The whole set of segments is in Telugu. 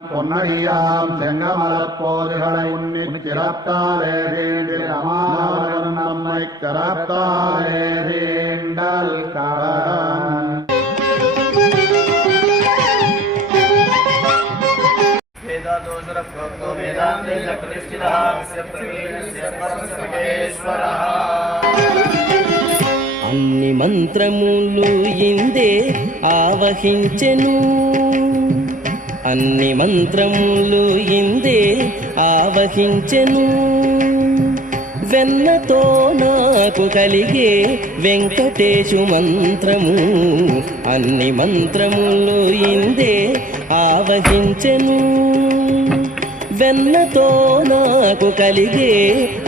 பொன்னடியாம் செங்கமலப்போதுகளை உன்னிற் கிரத்தாலே தீண்டில் அமாவன் நம்மை கரத்தாலே தீண்டல் கடன் అన్ని మంత్రములు ఇందే ఆవహించెను, అన్ని మంత్రములు ఇందే ఆవహించెను. వెన్నతో నాకు కలిగే వెంకటేశు మంత్రము, అన్ని మంత్రములు ఇందే ఆవహించెను. వెన్నతో నాకు కలిగే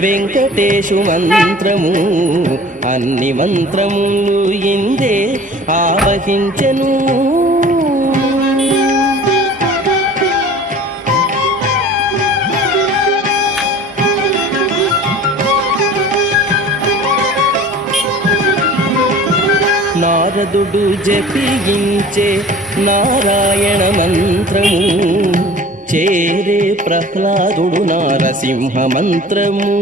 వెంకటేశు మంత్రము, అన్ని మంత్రములు ఇందే ఆవహించెను. నారదుడు జపించే నారాయణ మంత్రము, చేరే ప్రహ్లాదుడు నారసింహ మంత్రము.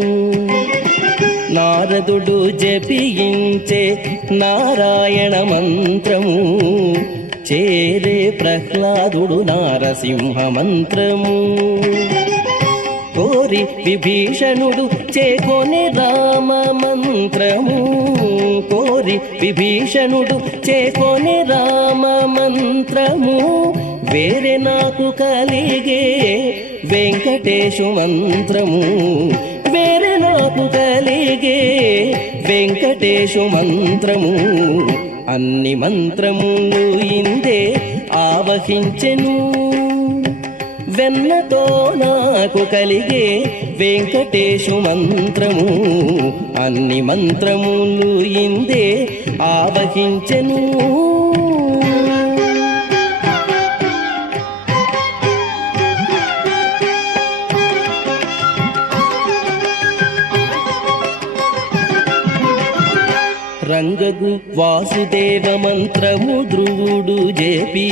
నారదుడు జపించే నారాయణ మంత్రము, చేరే ప్రహ్లాదుడు నారసింహ మంత్రము. కోరి విభీషణుడు చేకొనే రామ మంత్రము, కోరి విభీషణుడు చేకొనే రామ మంత్రము. వేరే నాకు కలిగే వెంకటేశు మంత్రము, వేరే నాకు కలిగే వెంకటేశు మంత్రము. అన్ని మంత్రములు ఇందే ఆవహించెను. వెన్నతో నాకు కలిగే వెంకటేశు మంత్రము, అన్ని మంత్రములు ఇందే ఆవహించెను. రంగగు వాసుదేవ మంత్రము ధ్రువుడు జేపి